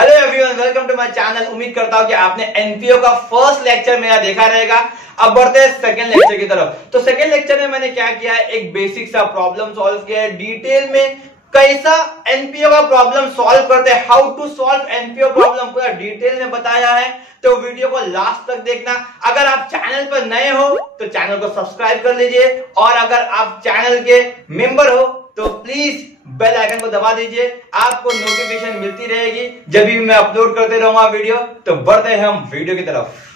Hello everyone, welcome to my channel. उम्मीद करता हूं कि आपने एनपीओ का फर्स्ट लेक्चर मेरा देखा रहेगा। अब बढ़ते हैं सेकंड लेक्चर की तरफ। तो सेकंड लेक्चर में मैंने क्या किया है, एक बेसिक सा प्रॉब्लम सॉल्व किया है। डिटेल में कैसा एनपीओ का प्रॉब्लम सॉल्व करते हैं, how to solve NPO problem पूरा डिटेल में बताया है। तो वीडियो को लास्ट तक देखना। अगर आप चैनल पर नए हो तो चैनल को सब्सक्राइब कर लीजिए, और अगर आप चैनल के मेंबर हो तो प्लीज बेल आइकन को दबा दीजिए। आपको नोटिफिकेशन मिलती रहेगी जब भी मैं अपलोड करते रहूंगा वीडियो। तो बढ़ते हैं हम वीडियो की तरफ।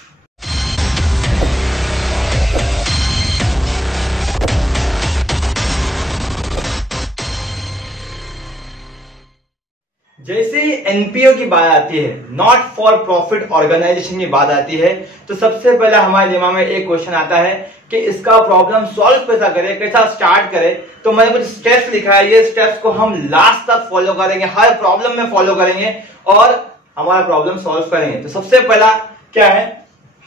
जैसे ही एनपीओ की बात आती है, नॉट फॉर प्रॉफिट ऑर्गेनाइजेशन की बात आती है, तो सबसे पहले हमारे दिमाग में एक क्वेश्चन आता है कि इसका प्रॉब्लम सॉल्व कैसा करें, कैसा स्टार्ट करें। तो मैंने कुछ स्टेप्स लिखा है, ये स्टेप्स को हम लास्ट तक फॉलो करेंगे, हर प्रॉब्लम में फॉलो करेंगे और हमारा प्रॉब्लम सॉल्व करेंगे। तो सबसे पहला क्या है,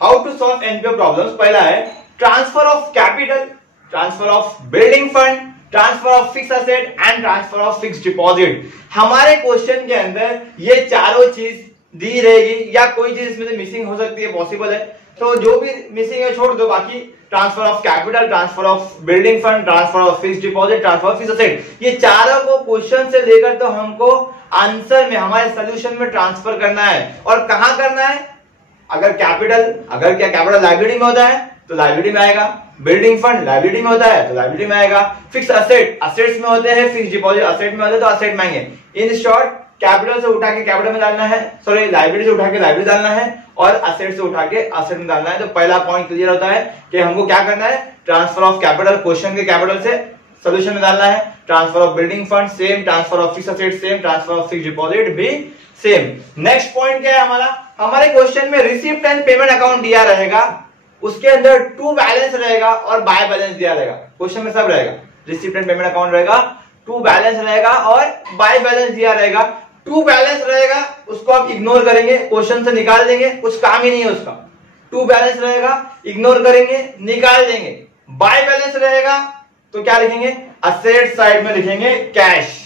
how to solve NPO problems. पहला है transfer of capital, transfer of building fund, transfer of fix asset and transfer of fix deposit. हमारे क्वेश्चन के अंदर ये चारों चीज दी रहेगी, या कोई चीज इसमें से मिसिंग हो सकती है, पॉसिबल है। तो जो भी मिसिंग है छोड़ दो, बाकी transfer of capital, transfer of building fund, transfer of fix deposit, transfer of fix asset, ये चारों को क्वेश्चन से लेकर तो हमको आंसर में, हमारे सोल्यूशन में ट्रांसफर करना है। और कहां करना है, अगर कैपिटल लाइब्रेरी में होता है तो लाइब्रेरी में आएगा, बिल्डिंग फंड लाइब्रेरी में होता है तो लाइब्रेरी में आएगा, फिक्स असेट्स में होते हैं, फिक्स डिपॉजिट असेट में होते हैं तो असेट में आएंगे। इन शॉर्ट, कैपिटल से उठा के कैपिटल में डालना है, सॉरी लाइब्रेरी से उठा के लाइब्रेरी डालना है, और असेट से उठा के असेट में डालना है। तो पहला पॉइंट क्लियर होता है कि हमको क्या करना है, ट्रांसफर ऑफ कैपिटल क्वेश्चन के कैपिटल से सोल्यूशन में डालना है, transfer of building fund same, transfer of fix asset same, transfer of fix deposit भी सेम। नेक्स्ट पॉइंट क्या है हमारे क्वेश्चन में रिसीप्ट एंड पेमेंट अकाउंट दिया रहेगा, उसके अंदर टू बैलेंस रहेगा और बाय बैलेंस दिया रहेगा। क्वेश्चन में सब रहेगा, रिसीप्ट एंड पेमेंट अकाउंट रहेगा, टू बैलेंस रहेगा और बाय बैलेंस दिया रहेगा। टू बैलेंस रहेगा उसको आप इग्नोर करेंगे, क्वेश्चन से निकाल देंगे, कुछ काम ही नहीं है उसका। टू बैलेंस रहेगा, इग्नोर करेंगे, निकाल देंगे। बाय बैलेंस रहेगा तो क्या लिखेंगे, असेट साइड में लिखेंगे कैश।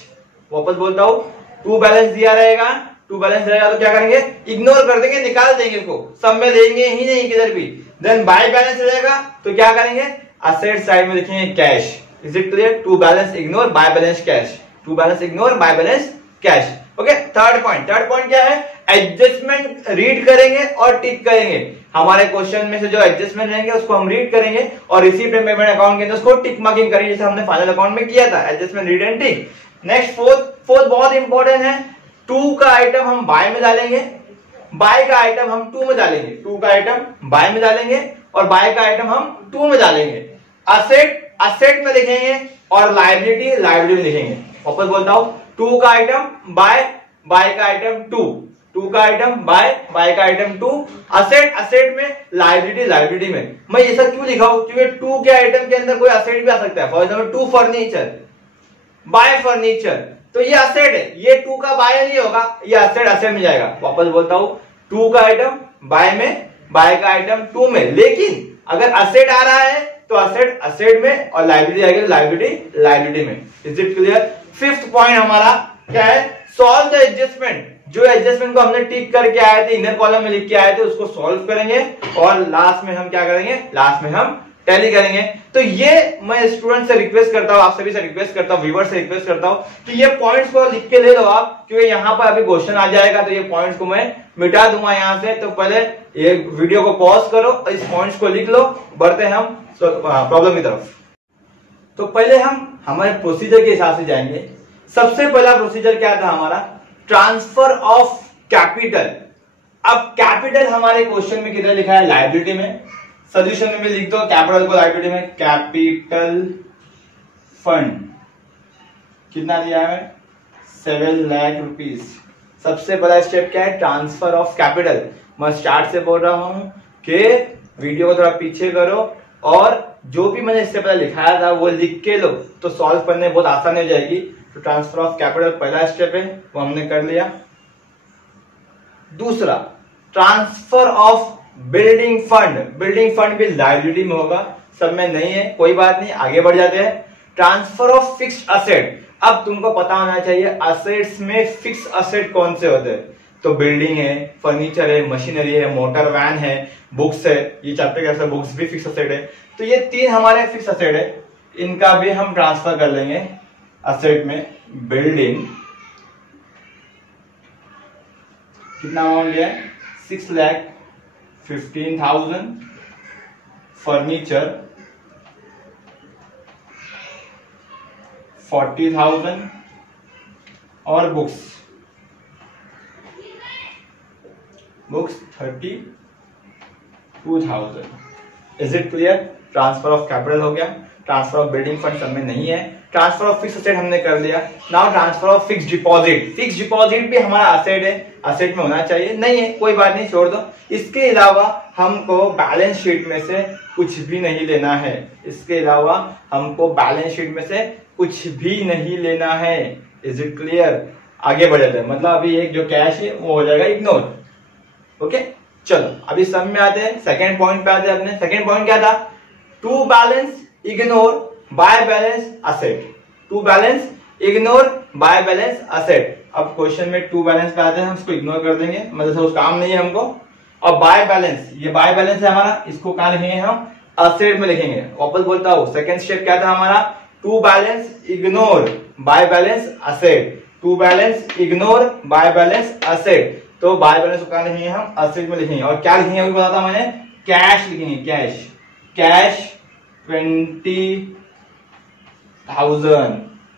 वापस बोलता हूं, टू बैलेंस दिया रहेगा, टू बैलेंस रहेगा तो क्या करेंगे, इग्नोर कर देंगे, निकाल देंगे, इसको सब में लेंगे ही नहीं किधर भी। देन बाय बैलेंस रहेगा तो क्या करेंगे, असेट साइड में लिखेंगे cash. Is it clear, to balance ignore, by balance cash, to balance ignore, by balance cash. Okay, third point क्या है, एडजस्टमेंट रीड करेंगे और टिक करेंगे। हमारे क्वेश्चन में से जो एडजस्टमेंट रहेंगे उसको हम रीड करेंगे और रिसीप्ट एंड पेमेंट अकाउंट के अंदर उसको टिक मार्किंग करेंगे, जैसे हमने फाइनल अकाउंट में किया था, adjustment read and tick. Next fourth बहुत इंपॉर्टेंट है, टू का आइटम हम बाय में डालेंगे, बाय का आइटम हम टू में डालेंगे, टू का आइटम बाय में डालेंगे और बाय का आइटम हम टू में डालेंगे। असेट में लिखेंगे और लायबिलिटी में लिखेंगे। वापस बोलता हूं, टू का आइटम बाय का आइटम टू का आइटम बाय का आइटम टू, असेट में, लायबिलिटी में। मैं ये सब क्यों लिखा हूं, क्योंकि टू के आइटम के अंदर कोई असेट भी आ सकता है। For example to furniture, by furniture, तो ये असेट है, ये टू का बाय नहीं होगा, ये असेट में जाएगा। वापस बोलता हूं, टू का आइटम बाय में, बाय का आइटम टू में, लेकिन अगर असेट आ रहा है तो असेट में और लायबिलिटी आएगी लायबिलिटी में। Is it clear. Fifth point हमारा क्या है, सॉल्व द एडजस्टमेंट। जो एडजस्टमेंट को हमने टिक करके आए थे, इनर कॉलम में लिख के आए थे, उसको सॉल्व करेंगे और लास्ट में हम क्या करेंगे, लास्ट में हम टैली करेंगे। तो ये मैं स्टूडेंट से रिक्वेस्ट करता हूं, आप सभी से रिक्वेस्ट करता हूं, व्यूअर से रिक्वेस्ट करता हूं कि ये पॉइंट्स को लिख के ले लो आप, क्योंकि यहां पर अभी क्वेश्चन आ जाएगा तो ये पॉइंट्स को मैं मिटा दूंगा यहां से। तो पहले ये वीडियो को पॉज करो और इस पॉइंट्स को लिख लो। बढ़ते हैं हम प्रॉब्लम की तरफ। तो पहले हम हमारे प्रोसीजर के हिसाब से जाएंगे। सबसे पहला प्रोसीजर क्या था हमारा, ट्रांसफर ऑफ कैपिटल। अब कैपिटल हमारे क्वेश्चन में किधर लिखा है, लायबिलिटी में। सोल्यूशन में भी लिख दो कैपिटल को लायबिलिटी में, कैपिटल फंड कितना दिया है, 7 लाख रुपीज। सबसे बड़ा स्टेप क्या है, ट्रांसफर ऑफ कैपिटल। मैं स्टार्ट से बोल रहा हूं कि वीडियो को थोड़ा पीछे करो और जो भी मैंने इससे पहले लिखाया था वो लिख के लो, तो सॉल्व करने बहुत आसान हो जाएगी। तो ट्रांसफर ऑफ कैपिटल पहला स्टेप है, वो हमने कर लिया। दूसरा, ट्रांसफर ऑफ बिल्डिंग फंड भी लायबिलिटी में होगा, सब में नहीं है, कोई बात नहीं, आगे बढ़ जाते हैं। Transfer of fixed asset. अब तुमको पता होना चाहिए असेट्स में फिक्स असेट कौन से होते हैं। तो बिल्डिंग है, फर्नीचर है, मशीनरी है, मोटर वैन है, बुक्स है, ये चैप्टर कैसा बुक्स भी फिक्स असेट है। तो ये 3 हमारे फिक्स असेट है, इनका भी हम ट्रांसफर कर लेंगे असेट में। बिल्डिंग कितना अमाउंट लिया है 6,15,000, फर्नीचर 40,000 और books 32,000। Is it clear? Transfer of capital हो गया, ट्रांसफर ऑफ बिल्डिंग फंड सब में नहीं है, ट्रांसफर ऑफ फिक्स असेट हमने कर लिया। Now transfer of fix deposit. Fix deposit भी हमारा असेट है, असेट में होना चाहिए, नहीं है कोई बात नहीं, छोड़ दो। इसके अलावा हमको बैलेंस शीट में से कुछ भी नहीं लेना है, इसके अलावा हमको बैलेंस शीट में से कुछ भी नहीं लेना है। Is it clear? आगे बढ़ जाते हैं, मतलब अभी एक जो कैश है वो हो जाएगा इग्नोर। ओके चलो अभी सब में आते हैं, सेकेंड पॉइंट पे आते हैं। अपने सेकेंड पॉइंट क्या था? To balance ignore by balance asset. To balance ignore by balance asset. अब क्वेश्चन में टू बैलेंस पे आते हैं, हम इसको इग्नोर कर देंगे, मतलब उस काम नहीं है हमको। और बाय बैलेंस, ये बाय बैलेंस है हमारा, इसको कहां लिखेंगे हम? असेट में लिखेंगे। वापस बोलता हूं, सेकेंड स्टेप क्या था हमारा? To balance ignore by balance asset. To balance ignore by balance asset. तो बाय बैलेंस को कहां लिखेंगे हम? असेट में लिखेंगे। और क्या लिखेंगे अभी बताता मैंने? कैश लिखेंगे, cash. Cash 20,000।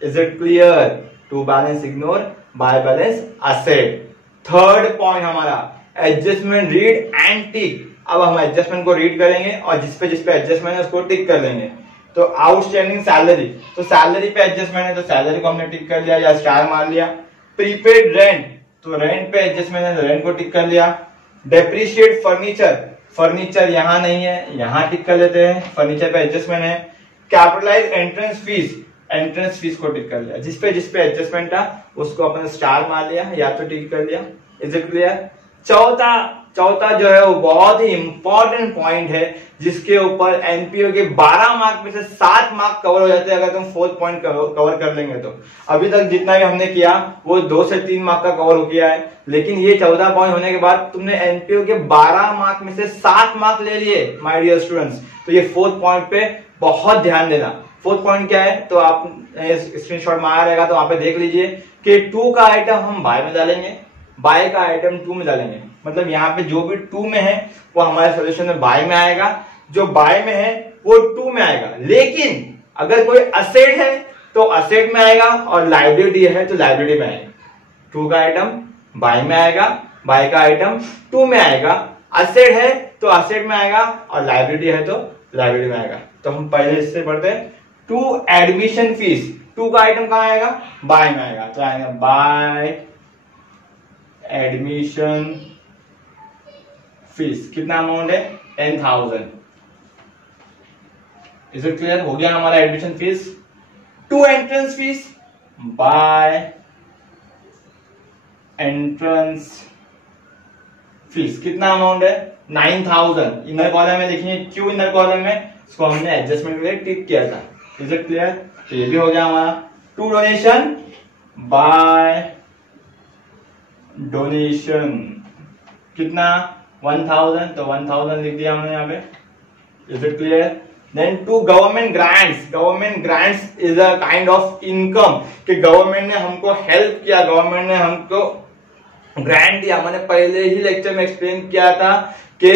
Is it clear? To balance ignore by balance asset. Third point हमारा एडजस्टमेंट रीड एंड टिक। अब हम एडजस्टमेंट को रीड करेंगे और जिसपे एडजस्टमेंट है उसको टिक कर लेंगे। तो आउटस्टैंडिंग सैलरी, तो सैलरी पे एडजस्टमेंट है तो सैलरी को हमने टिक कर लिया या स्टार मार लिया। प्रीपेड रेंट, तो रेंट पे एडजस्टमेंट है तो रेंट को टिक कर लिया। डेप्रिशिएट फर्नीचर, फर्नीचर यहां नहीं है, यहां टिक कर लेते हैं, फर्नीचर पे एडजस्टमेंट है। Capitalise entrance fees, entrance fees को टिक कर लिया, जिसपे एडजस्टमेंट था उसको अपने स्टार मार लिया या तो टिक कर लिया। Is it clear? चौथा जो है वो बहुत ही इंपॉर्टेंट पॉइंट है, जिसके ऊपर एनपीओ के 12 मार्क में से 7 मार्क कवर हो जाते हैं अगर तुम फोर्थ पॉइंट कवर कर लेंगे तो। अभी तक जितना भी हमने किया वो 2 से 3 मार्क का कवर हो गया है, लेकिन ये 14 पॉइंट होने के बाद तुमने एनपीओ के 12 मार्क में से 7 मार्क ले लिए माय डियर स्टूडेंट्स। तो ये फोर्थ पॉइंट पे बहुत ध्यान देना। फोर्थ पॉइंट क्या है तो आप स्क्रीनशॉट में आ रहेगा तो वहां पे देख लीजिए कि 2 का आइटम हम बाय में डालेंगे, बाय का आइटम 2 में डालेंगे। मतलब यहाँ पे जो भी 2 में है वो हमारे सोल्यूशन में बाय में आएगा, जो बाय में है वो 2 में आएगा। लेकिन अगर कोई असेट है तो असेट में आएगा और लायबिलिटी है तो लायबिलिटी में आएगा। 2 का आइटम बाय में आएगा, बाय का आइटम 2 में आएगा। असेट है तो असेट में आएगा और लायबिलिटी है तो लायबिलिटी में आएगा। तो हम पहले इससे पढ़ते हैं। 2 एडमिशन फीस, 2 का आइटम कहां आएगा? बाय में आएगा, तो आएगा बाय एडमिशन फीस। कितना अमाउंट है? 10,000। Is it clear? हो गया हमारा admission fees. 2 entrance fees, by entrance fees. कितना अमाउंट है? 9,000। इनर कॉलम में लिखिए, क्यों इनर कॉलम में? इसको हमने एडजस्टमेंट के लिए टिक किया था। Is it clear? तो ये भी हो गया हमारा। 2 डोनेशन, बाय डोनेशन। कितना? 1,000, तो 1,000 लिख दिया हमने यहाँ पे। Is it clear? Then 2 government grants. Government grants is a kind of income कि गवर्नमेंट ने हमको हेल्प किया, गवर्नमेंट ने हमको ग्रांट दिया। मैंने पहले ही लेक्चर में एक्सप्लेन किया था कि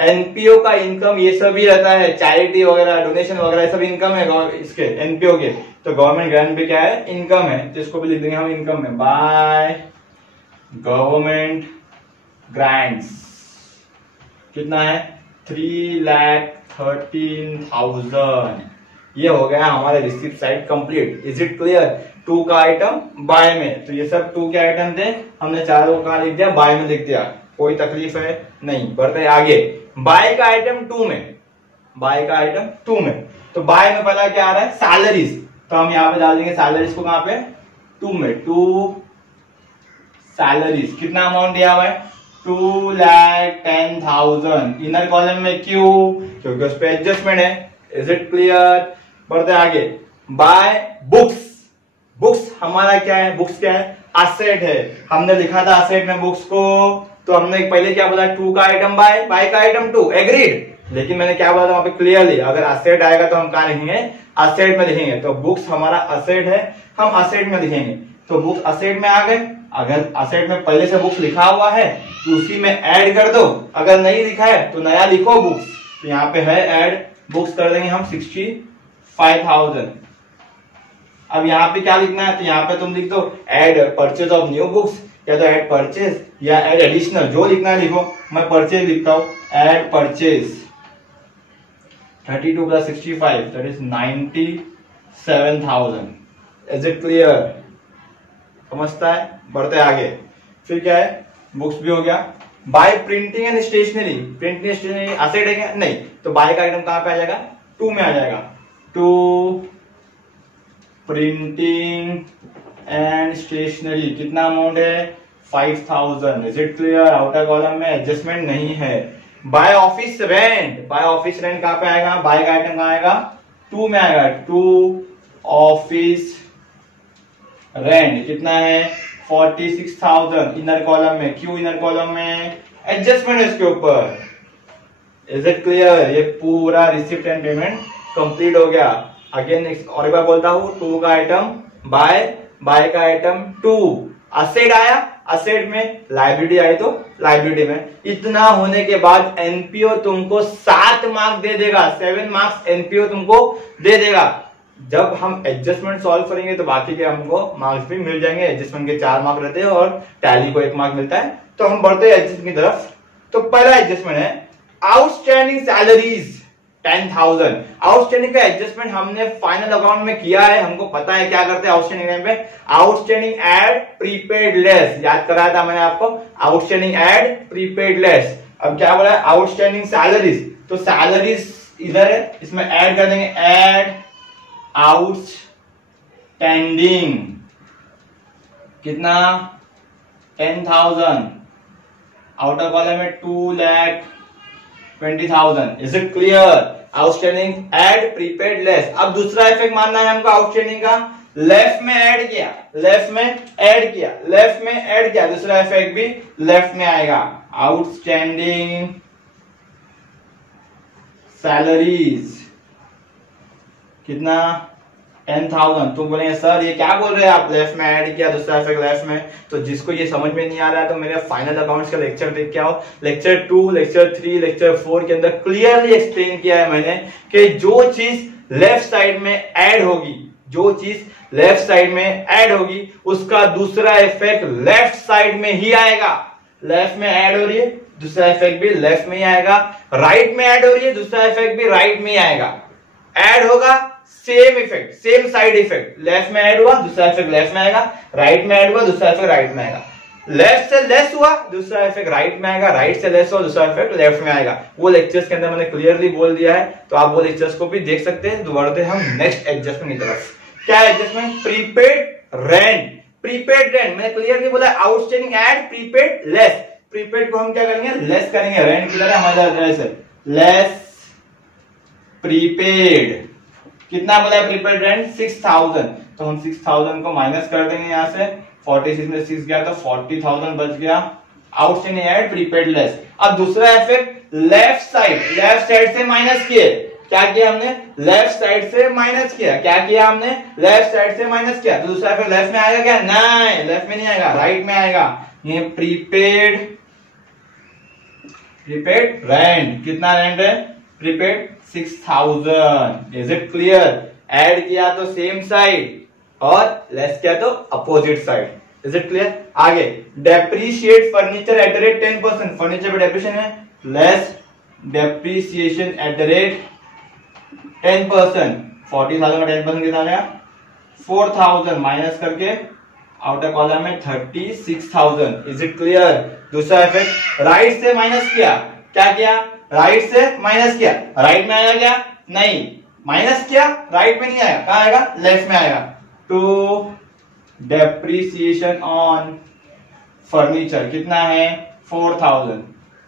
एनपीओ का इनकम ये सब ही रहता है, चैरिटी वगैरह, डोनेशन वगैरह सब इनकम है इसके एनपीओ के। तो गवर्नमेंट ग्रांट भी क्या है? इनकम है, तो इसको भी लिख देंगे हम इनकम में, बाय गवर्नमेंट ग्रांट्स। कितना है? 3,13,000। ये हो गया हमारा receipt side complete. Is it clear? 2 का आइटम बाय में, तो ये सब 2 के आइटम थे, हमने चारों का लिख दिया, बाय में लिख दिया। कोई तकलीफ है नहीं, बढ़ते आगे। बाय का आइटम 2 में, बाय का आइटम 2 में, तो बाय में पता क्या आ रहा है? सैलरीज। तो हम यहाँ पे डाल देंगे सैलरीज को, कहां पे? 2 में। 2 सैलरीज। कितना अमाउंट दिया हुआ है? 2,10,000। इनर कॉलम में क्यों? क्योंकि उस पर एडजस्टमेंट है। Is it clear? बढ़ते आगे। Bye books. बुक्स हमारा क्या है? बुक्स क्या है? असेट है। हमने लिखा था असेट में बुक्स को, तो हमने पहले क्या बोला, 2 का आइटम बाय का आइटम 2, एग्रीड। लेकिन मैंने क्या बोला था वहां पे क्लियरली, अगर असेट आएगा तो हम कहा लिखेंगे, असेट में लिखेंगे। तो बुक्स हमारा असेट है, हम असेट में लिखेंगे। तो बुक्स असेट में आ गए। अगर असेट में पहले से बुक्स लिखा हुआ है तो उसी में ऐड कर दो, अगर नहीं लिखा है तो नया लिखो बुक्स। तो यहाँ पे है ऐड बुक्स, कर देंगे हम 65,000। अब यहाँ पे क्या लिखना है, तो यहाँ पे तुम लिख दो add purchase of new books, या तो ऐड परचेज या ऐड एडिशनल, जो लिखना है लिखो। मैं परचेज लिखता हूं, add purchase 32 + 65 that is 97,000। Is it clear? समझता है? बढ़ते आगे। फिर क्या है, बुक्स भी हो गया। By printing and stationery, printing stationery asset है क्या? नहीं। तो बाय का आइटम कहां पे आ जाएगा, 2 में आ जाएगा। 2 प्रिंटिंग एंड स्टेशनरी, कितना अमाउंट है, 5,000। Is it clear? Outer column में एडजस्टमेंट नहीं है। By office rent, by office rent कहां पे आएगा, बाय का आइटम कहां आएगा, 2 में आएगा। 2 ऑफिस रेंट कितना है, 46,000 इनर कॉलम में। क्यों इनर कॉलम में, एडजस्टमेंट है इसके ऊपर। Is it clear? ये पूरा रिसिप्ट एंड पेमेंट कंप्लीट हो गया। अगेन और एक बार बोलता हूं, 2 का आइटम बाय का आइटम 2, असेट आया, असेट में लाइबिलिटी आई तो लाइबिलिटी में। इतना होने के बाद एनपीओ तुमको 7 मार्क्स दे देगा, 7 मार्क्स एनपीओ तुमको दे देगा। जब हम एडजस्टमेंट सॉल्व करेंगे तो बाकी के हमको मार्क्स भी मिल जाएंगे। एडजस्टमेंट के 4 मार्क्स रहते हैं और टैली को 1 मार्क मिलता है। तो हम बढ़ते हैं एडजस्टमेंट की तरफ। तो पहला एडजस्टमेंट है आउटस्टैंडिंग सैलरीज 10,000। आउटस्टैंडिंग का एडजस्टमेंट हमने फाइनल अकाउंट में किया है, हमको पता है क्या करते हैं आउटस्टैंडिंग टाइम पे। आउटस्टैंडिंग एड प्रीपेड लेस, याद कराया था मैंने आपको, आउटस्टैंडिंग एड प्रीपेड लेस। अब क्या बोला, आउटस्टैंडिंग सैलरीज, तो सैलरीज इधर है, इसमें ऐड कर देंगे, ऐड आउटस्टैंडिंग कितना, 10,000। आउटर कॉलम में 2,20,000। Is it clear? Outstanding add prepaid less. अब दूसरा इफेक्ट मानना है हमको आउटस्टैंडिंग का, लेफ्ट में ऐड किया, लेफ्ट में ऐड किया, लेफ्ट में ऐड किया, दूसरा इफेक्ट भी लेफ्ट में आएगा। आउटस्टैंडिंग सैलरीज कितना, 10,000। तुम बोलेंगे सर ये क्या बोल रहे हैं आप, लेफ्ट में ऐड किया, दूसरा इफेक्ट लेफ्ट में। तो जिसको ये समझ में नहीं आ रहा है तो मेरे फाइनल अकाउंट्स का लेक्चर देख के आओ। लेक्चर 2, लेक्चर 3, लेक्चर 4 के अंदर क्लियरली एक्सप्लेन किया है मैंने कि जो चीज लेफ्ट साइड में ऐड होगी, जो चीज लेफ्ट साइड में ऐड होगी उसका दूसरा इफेक्ट लेफ्ट साइड में ही आएगा। लेफ्ट में ऐड हो रही है, दूसरा इफेक्ट भी लेफ्ट में ही आएगा। राइट में ऐड हो रही है, दूसरा इफेक्ट भी राइट में ही आएगा। ऐड होगा, same effect, same side effect. Left में ऐड हुआ, दूसरा इफेक्ट लेफ्ट में आएगा। राइट में ऐड हुआ, दूसरा इफेक्ट राइट में आएगा। लेफ्ट से लेस हुआ, दूसरा इफेक्ट राइट में आएगा। राइट से लेस हुआ, दूसरा इफेक्ट लेफ्ट में आएगा। वो लेक्चर्स के अंदर मैंने क्लियरली बोल दिया है, तो आप वो लेक्चर्स को भी देख सकते हैं। बढ़ते हम नेक्स्ट एडजस्टमेंट की तरफ। क्या adjustment, prepaid rent. Prepaid rent मैंने क्लियरली बोला, outstanding add prepaid less. Prepaid को हम क्या करेंगे, लेस करेंगे। रेंट की तरह हमारा लेस प्रीपेड। कितना बोला है प्रीपेड रेंट, 6,000। तो हम 6,000 को माइनस कर देंगे यहां से, 46 में 6 गया तो 40,000 बच गया। Outstanding add prepaid less. अब दूसरा इफेक्ट लेफ्ट साइड से माइनस किए। क्या किया हमने, लेफ्ट साइड से माइनस किया। क्या किया हमने, लेफ्ट साइड से माइनस किया। तो दूसरा इफेक्ट लेफ्ट में आएगा क्या, नहीं, लेफ्ट में नहीं आएगा, राइट में आएगा। ये प्रीपेड रेंट, कितना रेंट है, prepaid 6,000। Is it clear? Add किया तो सेम साइड और लेस किया तो opposite side. Is it clear? आगे depreciate furniture at the rate 10%। Furniture पे डेप्रीशिएशन है, less depreciation at the rate 10%। 40,000 का 10% कितना आ गया, 4,000 माइनस करके आउटर कॉलम में 36,000। Is it clear? दूसरा इफेक्ट राइट से माइनस किया। क्या किया, राइट से माइनस किया। राइट में आएगा क्या, नहीं, माइनस किया, राइट में नहीं आएगा, कहां आएगा, लेफ्ट में आएगा। टू डेप्रीसिएशन ऑन फर्नीचर कितना है, 4,000।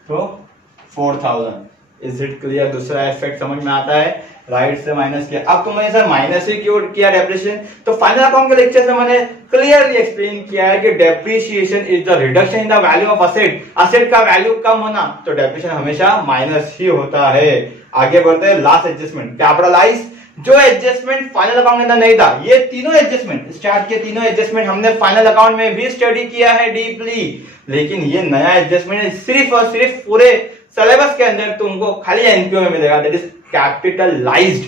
तो 4,000 इज इट क्लियर? दूसरा इफेक्ट समझ में आता है, राइट से माइनस किया। अब तुमने सर माइनस ही क्यों किया डेप्रिसिएशन? तो फाइनल अकाउंट के लेक्चर से मैंने क्लियरली एक्सप्लेन किया है कि depreciation is the reduction in the value of asset. Asset का वैल्यू कम होना, तो डेप्रिसिएशन हमेशा माइनस ही होता है। आगे बढ़ते हैं, लास्ट एडजस्टमेंट कैपिटलाइज, जो एडजस्टमेंट फाइनल अकाउंट के अंदर नहीं था। ये तीनों एडजस्टमेंट, स्टार्ट के तीनों एडजस्टमेंट हमने फाइनल अकाउंट में भी स्टडी किया है डीपली, लेकिन ये नया एडजस्टमेंट सिर्फ और सिर्फ पूरे सिलेबस के अंदर तुमको खाली एनपीओ में मिलेगा, दैट इज कैपिटलाइज्ड।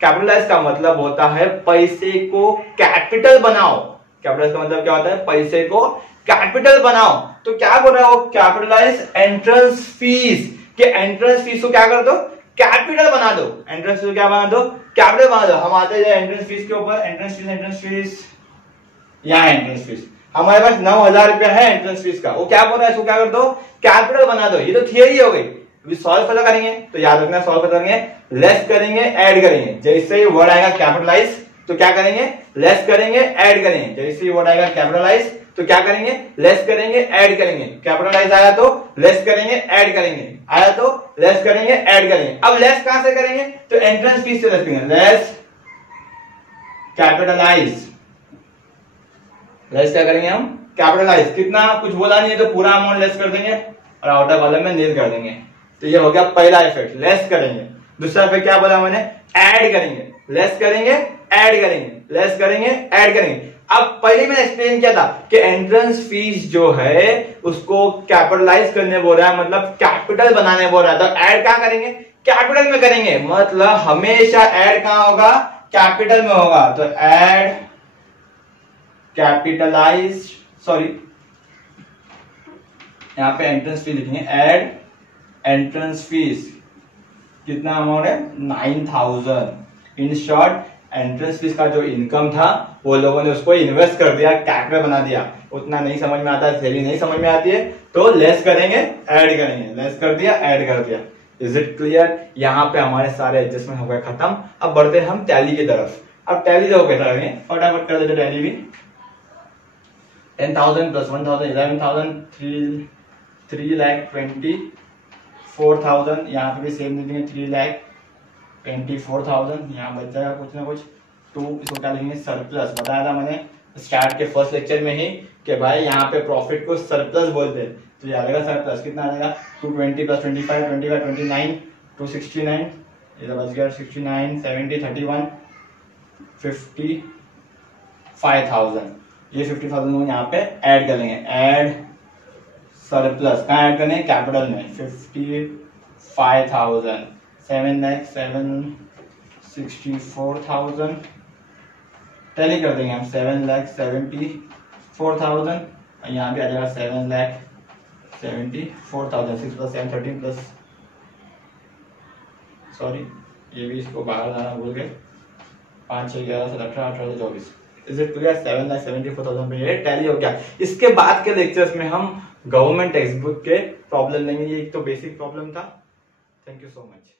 कैपिटलाइज का मतलब होता है पैसे को कैपिटल बनाओ। कैपिटलाइज का मतलब क्या होता है? पैसे को कैपिटल बनाओ। तो क्या बोल रहा है वो? कैपिटलाइज एंट्रेंस फीस, के एंट्रेंस फीस को क्या कर दो? कैपिटल बना दो। एंट्रेंस फीस क्या बना दो? कैपिटल बना दो। हम आते हैं एंट्रेंस फीस के ऊपर। एंट्रेंस फीस यहाँ एंट्रेंस फीस हमारे पास 9,000 रुपया है एंट्रेंस फीस का। वो क्या बोल रहा है? इसको क्या कर दो? कैपिटल बना दो। ये तो थियरी हो गई। अभी सॉल्व पता करेंगे तो याद रखना, सॉल्व पता करेंगे, लेस करेंगे, ऐड करेंगे। जैसे ही वर्ड आएगा कैपिटलाइज तो क्या करेंगे? लेस करेंगे, ऐड करेंगे। जैसे ही वर्ड आएगा कैपिटलाइज तो क्या करेंगे? लेस करेंगे, ऐड करेंगे। कैपिटलाइज आया तो लेस करेंगे, ऐड करेंगे, आया तो लेस करेंगे, ऐड करेंगे। अब लेस कहां से करेंगे? तो एंट्रेंस फीस से लेस करेंगे। लेस कैपिटलाइज, लेस क्या करेंगे हम? कैपिटलाइज। कितना? कुछ बोला नहीं है तो पूरा अमाउंट लेस कर देंगे और आउटर कॉलम में नील कर देंगे। तो ये हो गया पहला इफेक्ट, लेस करेंगे। दूसरा इफेक्ट क्या बोला मैंने? ऐड करेंगे। लेस करेंगे, ऐड करेंगे, लेस करेंगे, ऐड करेंगे। अब पहले मैंने एक्सप्लेन किया था कि एंट्रेंस फीस जो है उसको कैपिटलाइज करने बोल रहा है, मतलब कैपिटल बनाने बोल रहा है। तो ऐड कहां करेंगे? कैपिटल में करेंगे। मतलब हमेशा ऐड कहां होगा? कैपिटल में होगा। तो ऐड कैपिटलाइज, सॉरी यहां पे एंट्रेंस फीस लिखेंगे। ऐड एंट्रेंस फीस कितना अमाउंट है? 9,000। इन शॉर्ट एंट्रेंस फीस का जो इनकम था वो लोगों ने उसको इन्वेस्ट कर दिया, कैपिटल बना दिया। उतना नहीं समझ में आता है, थ्योरी नहीं समझ में आती है, तो लेस करेंगे, ऐड करेंगे। लेस कर दिया, ऐड कर दिया। Is it clear? यहाँ पे हमारे सारे एडजस्टमेंट हो गए खत्म। अब बढ़ते हैं हम टैली की तरफ। अब टैली जो कैसा करेंगे? फटाफट कर देते टैली भी। 10,000 प्लस 1,000 11,000 3,24,000। यहाँ पे भी सेम लिखेंगे 3,24,000। यहाँ बच जाएगा कुछ ना कुछ। टू इसको क्या लिखेंगे? सरप्लस। बताया था मैंने स्टार्ट के फर्स्ट लेक्चर में ही कि भाई यहाँ पे प्रॉफिट को सरप्लस बोलते हैं। तो ये आएगा सरप्लस। कितना आ जाएगा? 220 प्लस 25 25 29 269। ये तो बच गया 69 70 31 55,000। ये 50,000 यहाँ पे ऐड कर लेंगे। ऐड सरप्लस कहाँ ऐड करने? कैपिटल में। 55,000 7,64,000 टैली कर देंगे हम। 7,74,000 और यहाँ पे आ जाएगा 7,74,000। 6 प्लस 7 13 प्लस, सॉरी ये भी इसको बाहर जाना भूल गए। 5 6 11 17 18 18 24। Is it clear? 7,74,000 पे ये टैली हो गया। इसके बाद के लेक्चर्स में हम गवर्नमेंट टेक्स्ट बुक के प्रॉब्लम लेंगे। ये एक तो बेसिक प्रॉब्लम था। Thank you so much.